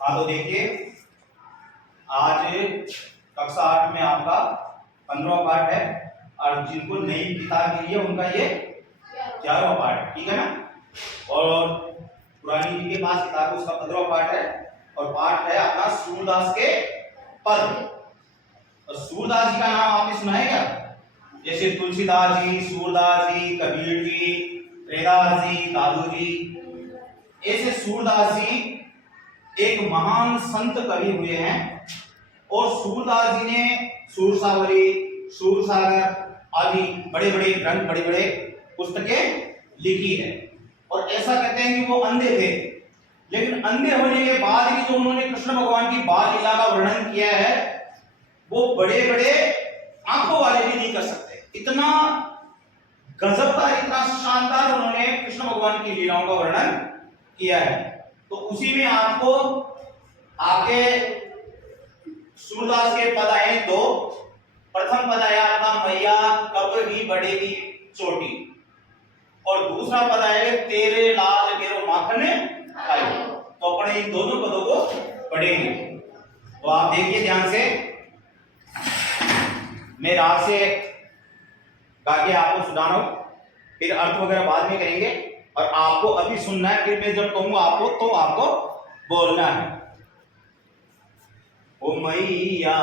हाँ तो देखिए, आज कक्षा 8 में आपका 15वां पाठ है और जिनको नई किताब मिली है उनका ये 11वां पाठ है, ठीक है ना। और पुरानी जिनके पास किताब है उसका 15वां पाठ है और पाठ है अपना सूरदास के पद। और सूरदास जी का नाम आपने सुना है क्या? जैसे तुलसीदास जी, सूरदास जी, कबीर जी, रैदास जी, दादू जी, ऐसे सूरदास जी एक महान संत कवि हुए हैं। और सूरदास जी ने सूरसावली, सूरसागर आदि बड़े बड़े ग्रंथ, बड़े बड़े पुस्तकें लिखी है। और ऐसा कहते हैं कि वो अंधे थे, लेकिन अंधे होने के बाद भी जो उन्होंने कृष्ण भगवान की बाल लीला का वर्णन किया है वो बड़े बड़े आंखों वाले भी नहीं कर सकते। इतना गजब का, इतना शानदार उन्होंने कृष्ण भगवान की लीलाओं का वर्णन किया है। तो उसी में आपको आगे सूरदास के पद आए दो। प्रथम पद आया आपका मैया कब भी बढ़ेगी चोटी, और दूसरा पद आएगा तेरे लाल गेरो माखन खाई। तो अपने इन दोनों पदों को पढ़ेंगे। तो आप देखिए ध्यान से, मैं राग से गा के आपको सुना रहा हूं, फिर अर्थ वगैरह बाद में करेंगे और आपको अभी सुनना है। फिर मैं जब कहूंगा आपको तो आपको बोलना है। ओ मैया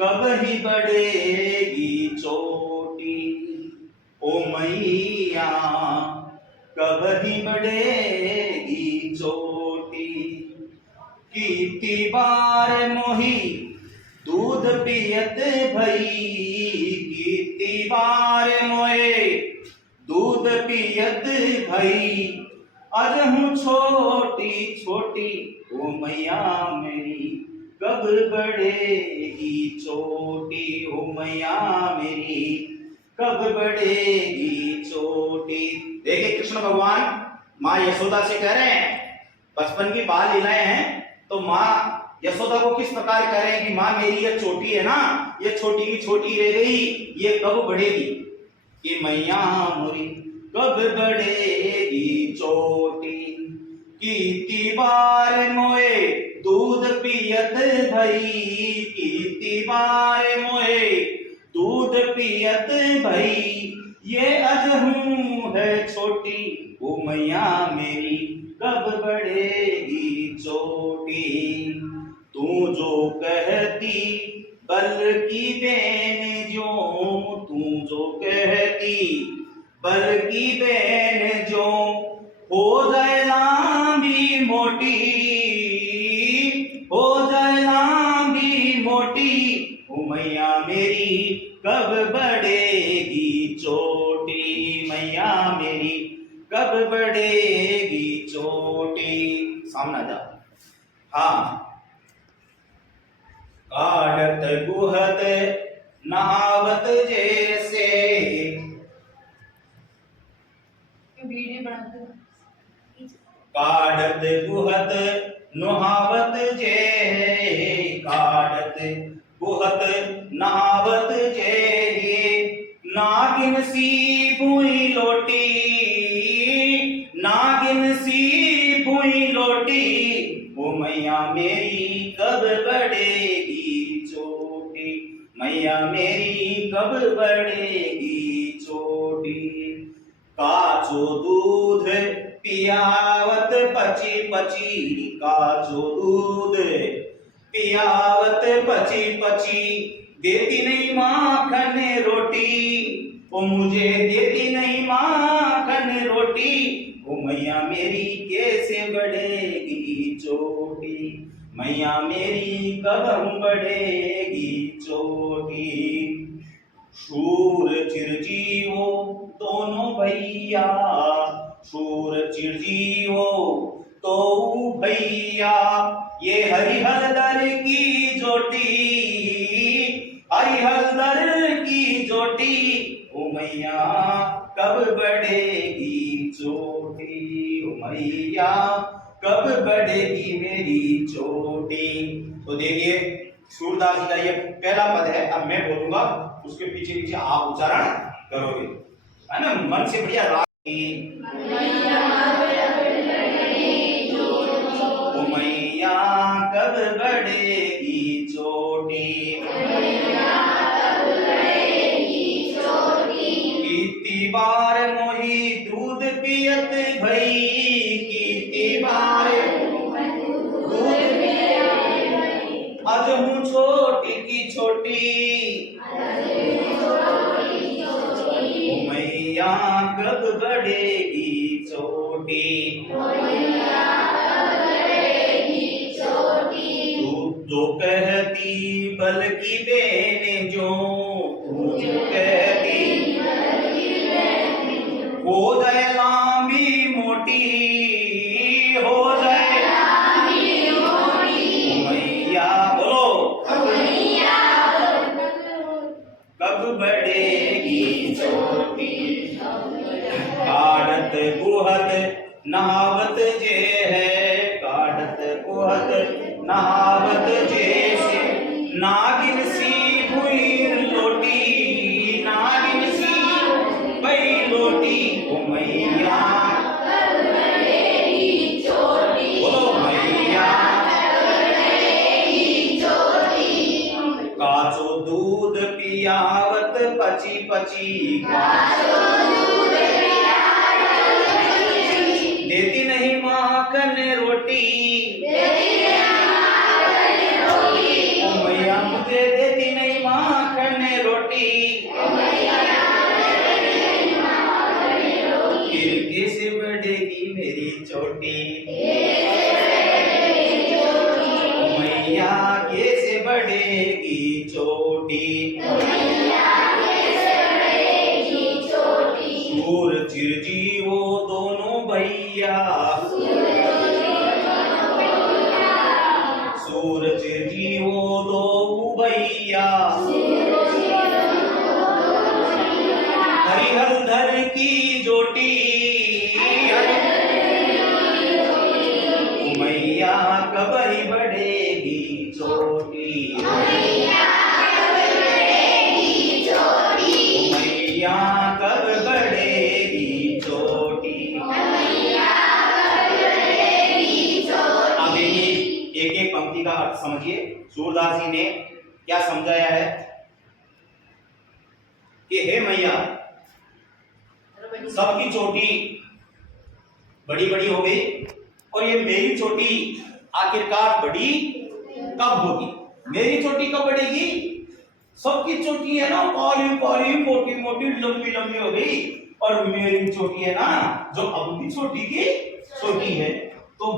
कब ही बढ़ेगी चोटी, ओ मैया कब ही बढ़ेगी चोटी, कितनी बार मोही दूध पियत भई, कितनी बार मोए दूध पियत भई, अज हूँ छोटी छोटी, ओ मैया मेरी कब बढ़ेगी चोटी, ओ मैया मेरी कब बढ़ेगी चोटी। देखिए कृष्ण भगवान माँ यशोदा से कह रहे हैं, बचपन की बाल लीलाएं हैं, तो माँ यशोदा को किस प्रकार कह रहे हैं कि माँ मेरी ये चोटी है ना, ये छोटी की छोटी रह गई, ये कब बढ़ेगी, कि मैया मोरी कब बढ़ेगी चोटी, कितनी बार मोए दूध पियत भई, कितनी बार मोए दूध पियत भई, ये अजहू है छोटी, ओ मैया मेरी कब बढ़ेगी चोटी। तू जो कहती बल की बेन जो, तू जो कहती बल की बेन जो, हो जाए लांबी मोटी, हो जाए लांबी मोटी, ओ मैया मेरी कब बढ़ेगी चोटी, मैया मेरी कब बढ़ेगी चोटी। सामने जा। हाँ, काढ़त गुहत नहावत जैसे, काढ़त गुहत नहावत जे, काढ़त गुहत नहावत जे, नागिन सी भुई लोटी, नागिन सी भुई लोटी, ओ मैया मेरी कब बढ़ेगी चोटी, मैया मेरी कब बढ़ेगी चोटी। काचो दूध पियावत पची पची, काचो दूध पियावत पची पची, देती नहीं माखन रोटी, ओ मुझे देती नहीं माखन रोटी, ओ मैया मेरी कैसे बढ़ेगी चोटी, मैया मेरी कब बढ़ेगी चोटी। शूर चिरजीवो दोनों भैया, शूर चिरजीवो तो भैया, ये हरिहरदर की जोटी, हरिहरदर की जोटी, ओ मैया कब बढ़ेगी चोटी, ओ मैया कब बढ़ेगी मेरी चोटी। तो देखिए सूरदास जी का ये पहला पद है। अब मैं बोलूंगा उसके पीछे पीछे आप उच्चारण करोगे, है ना, मन से बढ़िया राग। ओ मैया कब बढ़ेगी चोटी, कितनी बार मोही दूध पियत भई, कितनी बार दूध आज हूँ छोटी की छोटी, मैया कब बढ़ेगी चोटी, तू जो कहती बल्कि बेने जो, तू जो कहती हो जाए लांबी मोटी, हो जाए मैया बोलो कब बढ़ेगी चोटी, काढ़त गुहत नहावत जे है, काढ़त गुहत नहावत जैसे, नागिन सी हुई लोटी, नागिन सी भई लोटी, ओ मैया बोलो मैया काचो दूध पियावत पची पची, देती नहीं माखन रोटी, ओ मैया मुझे देती नहीं माखन रोटी, फिर कैसे बढ़ेगी मेरी चोटी, ओ मैया कैसे बढ़ेगी चोटी, सूर चिरजी वो दोनों भैया, सूर चिरजी वो दो भैया, हरिहरधर की जोटी, मैया कब ही बढ़ेगी चोटी, मैया कब बढ़ेगी चोटी। अब देखिए एक एक पंक्ति का अर्थ समझिए, सूरदास जी ने क्या समझाया है कि हे मैया सबकी चोटी बड़ी बड़ी हो गई और ये मेरी चोटी आखिरकार बड़ी कब होगी, मेरी चोटी कब बढ़ेगी, सबकी चोटी है ना काली काली मोटी मोटी लंबी लंबी हो गई और मेरी चोटी है ना जो अब भी छोटी की छोटी है। तो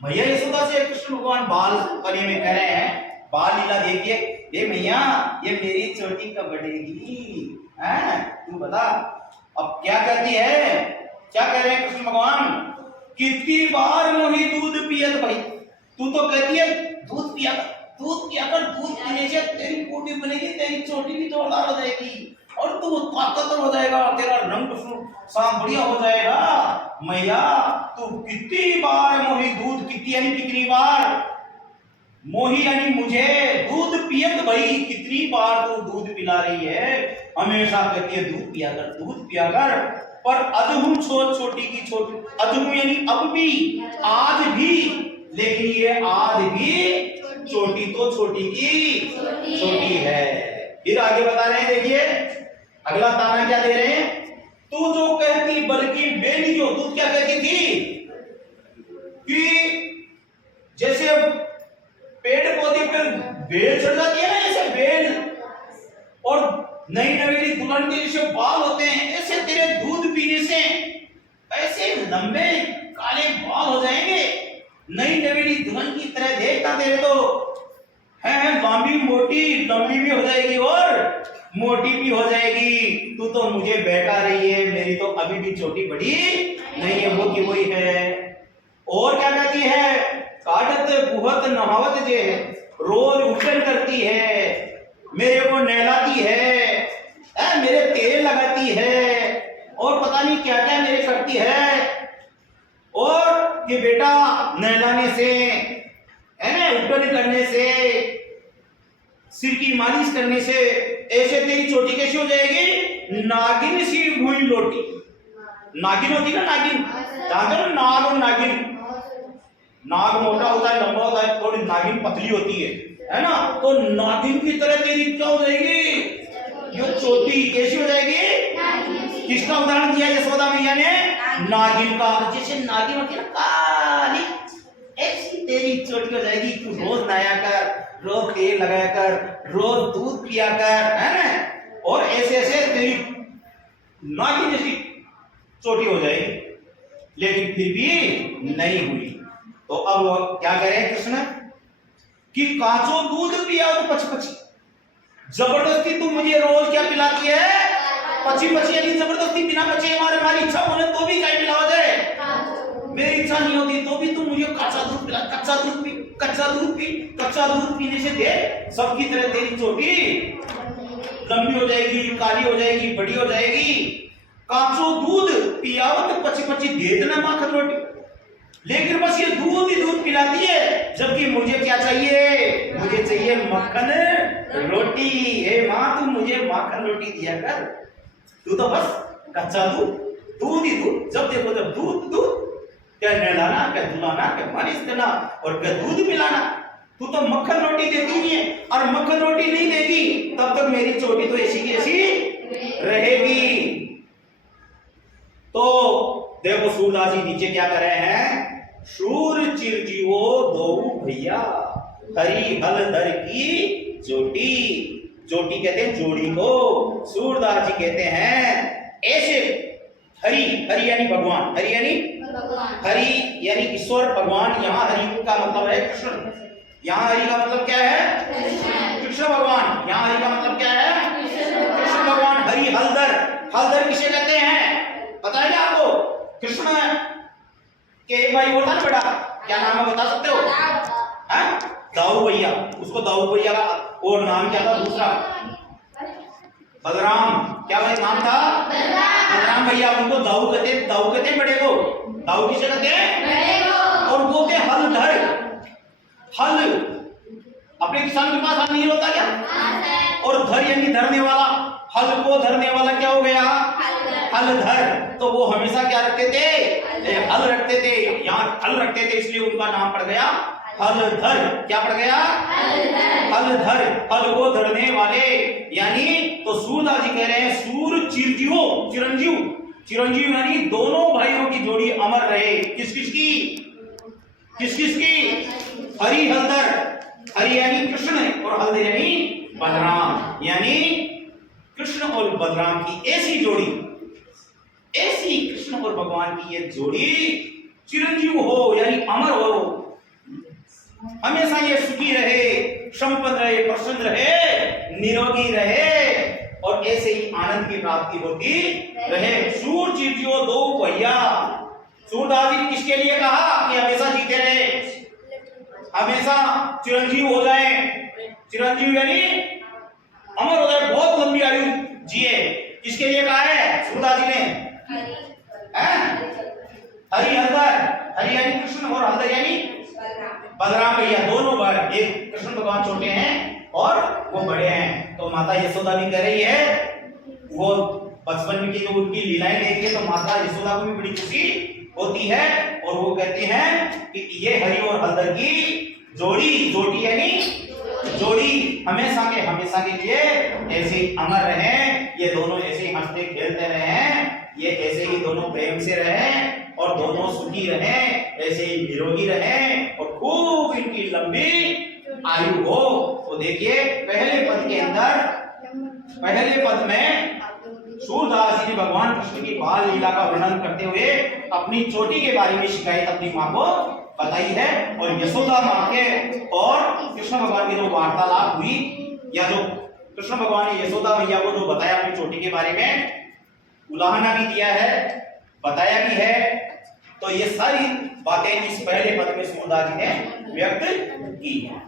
मैया यशोदा से कृष्ण भगवान बाल परी में कह रहे हैं, बाल लीला देखिए, ये मैया ये मेरी चोटी कब बढ़ेगी, तू बता। अब क्या कहती है, क्या कह रहे हैं कृष्ण भगवान, कितनी बार मोही दूध पियत भाई, तू तो कहती है दूध पिया कर दूध पीने से तेरी बॉडी बनेगी, तेरी चोटी भी जोरदार हो जाएगी और तू ताकतवर हो जाएगा, तेरा रंग साफ बढ़िया हो जाएगा। मैया तू कितनी बार मोही दूध, कितनी यानी कितनी बार, मोही यानी मुझे दूध पियत भाई, कितनी बार तू दूध पिला रही है, हमेशा कहती है दूध पिया कर, पर अजहू छोटी की छोटी, अजहू यानी अब भी, आज भी, लेकिन ये आज भी छोटी तो छोटी की छोटी है। फिर आगे बता रहे हैं, देखिए अगला ताना क्या दे रहे हैं, तू जो कहती बल्कि बेली, जो तू क्या कहती थी कि जैसे पेड़ पौधे पर बेल चढ़ जाती है ना, ऐसे बेल, और नई नवेली दुल्हन के जैसे बाल होते हैं, ऐसे तेरे दूध पीने से ऐसे लंबे काले बाल हो जाएंगे, नई नवेली दुल्हन की तरह देखता तेरे तो है, लंबी मोटी, लंबी भी हो जाएगी और मोटी भी हो जाएगी, तू तो मुझे बहका रही है, मेरी तो अभी भी छोटी बड़ी नहीं है, वो की वही है। और क्या कहती है, काढ़त गुहत नहावत जे, रोज उठन करती है, मेरे को नहलाती है, मेरे तेल लगाती है और पता नहीं क्या क्या मेरे करती है, और कि बेटा नहलाने से, है ना, उठन करने से, सिर की मालिश करने से ऐसे तेरी चोटी कैसी हो जाएगी, नागिन सी भूई लोटी, नागिन होती ना, नागिन जानते हो, नाग और नागिन, नाग मोटा होता है, लंबा होता है, थोड़ी नागिन पतली होती है ना? तो नागिन की तरह तेरी क्या हो जाएगी? ये चोटी कैसी हो जाएगी? किसका उदाहरण दिया यशोदा मैया ने? नागिन का। जैसे नागिन होती है ना काली, ऐसी तेरी चोटी हो जाएगी। तू रोज नहाया कर, रोज तेल लगाया कर, रोज दूध पिया कर, है ना? और ऐसे ऐसे तेरी नागिन जैसी चोटी हो जाएगी। लेकिन फिर भी नहीं हुई। तो अब क्या करें कृष्ण कि कांचो दूध पिया तो पची पची, जबरदस्ती तू मुझे रोज क्या पिलाती है? पची पची, यानी जबरदस्ती बिना पचे हमारी इच्छा होने तो भी क्या पिलाओ जाए? मेरी इच्छा नहीं होती तो भी तू मुझे कच्चा दूध पिला, कच्चा दूध पी, कच्चा दूध पी। कच्चा दूध पीने से दे सबकी तरह तेरी चोटी लंबी हो जाएगी, काली हो जाएगी, बड़ी हो जाएगी। कांचो दूध पियावत पची पची दे देना माखन रोटी, लेकिन बस ये दूध ही दूध पिलाती है, जबकि मुझे क्या चाहिए? मुझे चाहिए मक्खन रोटी। हे माँ, तू मुझे माखन रोटी दिया कर। तू तो बस कच्चा दूध, दूध ही दूध, जब देखो जब दूध दूध, क्या नहलाना, क्या धुलाना, क्या मालिश करना और क्या दूध पिलाना। तू तो मक्खन रोटी देती नहीं है, और मक्खन रोटी नहीं देगी तब तक मेरी चोटी तो ऐसी की ऐसी रहेगी। तो देखो सूरदास जी नीचे क्या कर रहे हैं? शूर चिरजीवो दो भैया, हरी हलधर की जोटी। जोटी कहते हैं जोड़ी को, सूरदास जी कहते हैं ऐसे। हरि, हरि यानी भगवान, हरि यानी हरि यानी ईश्वर भगवान। यहाँ हरि का मतलब है कृष्ण। यहाँ हरि का मतलब क्या है? कृष्ण भगवान। यहाँ हरि का मतलब क्या है? कृष्ण भगवान। हरि हलधर, हलधर किसे कहते हैं पता है क्या आपको? कृष्ण के एक भाई होता ना बेटा, क्या नाम है बता सकते हो? दाऊ भैया, उसको दाऊ भैया का और नाम क्या था दूसरा? बलराम। क्या भाई नाम था? बलराम भैया। उनको दाऊ कहते हैं, दाऊ कहते हैं बड़े को। दाऊ किसे कहते हैं? बड़े को। और वो के हलधर, हल अपने किसान के पास हल नहीं होता क्या? और धर यानी धरने वाला, हल को धरने वाला क्या हो गया? हलधर। तो वो हमेशा क्या रखते थे? हल रखते थे। यहाँ हल रखते थे इसलिए उनका नाम पड़ गया हलधर। क्या पड़ गया? हलधर, हल को धरने वाले। यानी तो सूरदास जी कह रहे हैं सूर चिरजीवो, चिरंजीव, चिरंजीव यानी दोनों भाइयों की जोड़ी अमर रहे। किस किस की? किस किस की? हरि हलधर। हरि यानी कृष्ण और हलधर यानी बलराम। यानी कृष्ण और बलराम की ऐसी जोड़ी, ऐसी कृष्ण और भगवान की ये जोड़ी चिरंजीव हो यानी अमर हो, हमेशा ये सुखी रहे, संपन्न रहे, प्रसन्न रहे, निरोगी रहे और ऐसे ही आनंद की प्राप्ति होती रहे। सूर चिरजीव दो भैया। सूरदास जी ने किसके लिए कहा कि हमेशा जीते रहे, हमेशा चिरंजीव हो जाए? चिरंजीव यानी अमर हो जाए, बहुत लंबी आयु जिए। किसके लिए कहा है सूरदास जी ने? हरि हलधर, हरि यानी कृष्ण और हलधर यानी बलराम भैया। दोनों बार, एक कृष्ण भगवान छोटे हैं और वो बड़े हैं। तो माता यशोदा भी कह रही है, वो बचपन में की जो उनकी लीलाएं देख के तो माता यशोदा को भी बड़ी खुशी होती है और वो कहती हैं कि ये हरि और हलधर की जोड़ी, जोड़ी यानी जोड़ी हमेशा के लिए ऐसे ही अमर रहें। ये दोनों ऐसे ही हंसते खेलते रहें, ये ऐसे ही दोनों प्रेम से रहें और दोनों सुखी रहें, ऐसे ही निरोगी रहें और खूब इनकी लंबी आयु हो। तो देखिए पहले पद के अंदर, पहले पद में सूरदास जी ने भगवान कृष्ण की बाल लीला का वर्णन करते हुए अपनी चोटी के बारे में शिकायत अपनी माँ को बताई है। और यशोदा माँ के और कृष्ण भगवान की जो वार्तालाप हुई, या जो कृष्ण भगवान ने यशोदा मैया को जो बताया अपनी चोटी के बारे में, उलाहना भी दिया है, बताया भी है। तो ये सारी बातें इस पहले पद में सूरदास जी ने व्यक्त की है।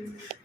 हम्म।